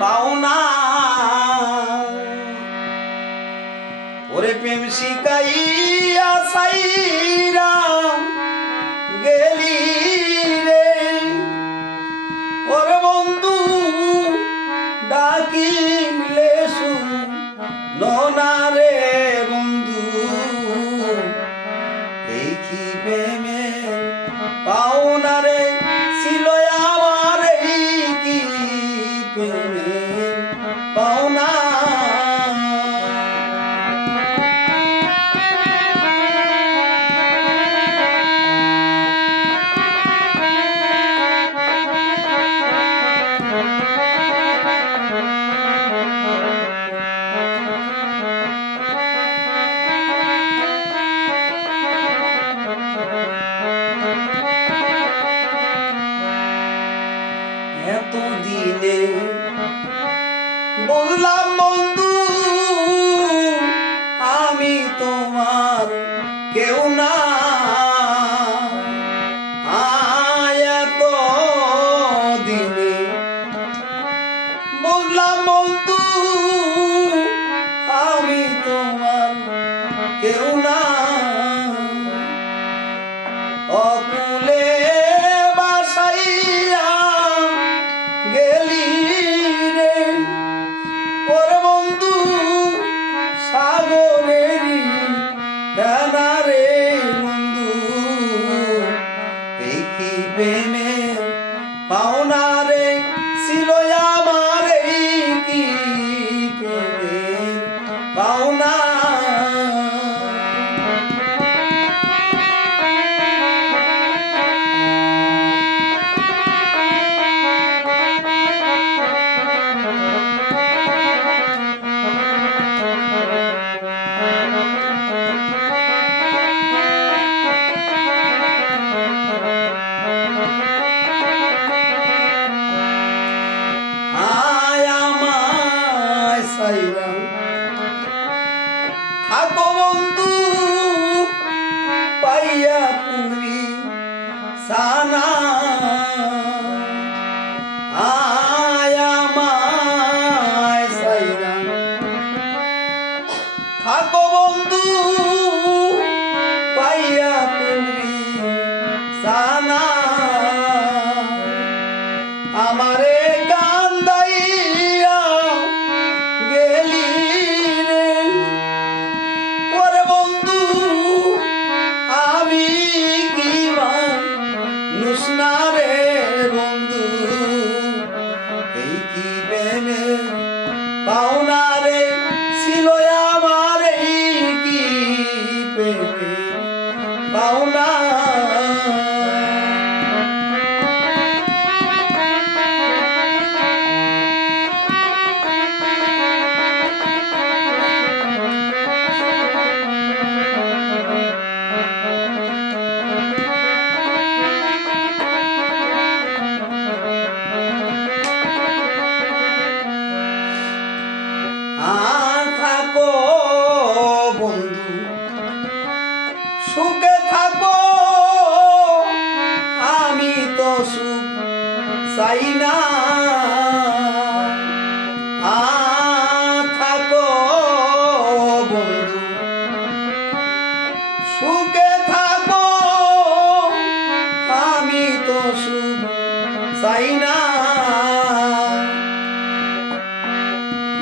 পাওনা ওরে প্রেম শিকাইয়া সাইরা গেলি রে ওরে বন্ধু ডাকিলে শুনো রে বন্ধু এই কি প্রেমে পাওনা রে ছিল আমার এই কি প্রেমে পাওনা এতদিনে বললাম বন্ধু আমি তোমার কেউ না এতদিনে বললাম বন্ধু আমি তোমার কেউ না অকুলে বাসাইয়া গেলি রে ওরে বন্ধু সাগরেরই দানা রে বন্ধু এই কি প্রেমে পাওনা রে ছিল আমার এই কি প্রেমের পাওনা থাকো বন্ধু পাইয়া পুরি সানা আমায় সাইরা থাকো বন্ধু পাইয়া পুরি সানা আমারে কান্দাইয়া গেলি রে ওরে বন্ধু আমি কি মানুষ না রে বন্ধু এই কি প্রেমে পাওনা রে ছিল আমার এই কি প্রেমে পাওনা থাকো বন্ধু সুখে থাকো আমি তো সুখ চাই না থাকো বন্ধু সুখে থাকো আমি তো সুখ চাই না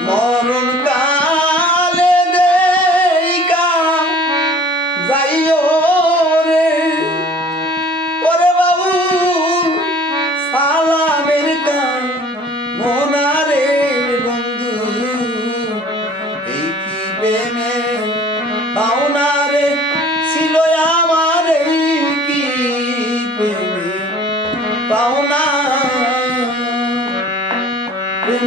মরণ কালে দেইকা যাইও রে ওরে বাবু সালামের কান মোনারে বন্ধু এই কি প্রেমে পাওনা রে ছিল আমার এই কি প্রেমে পাওনা প্রেম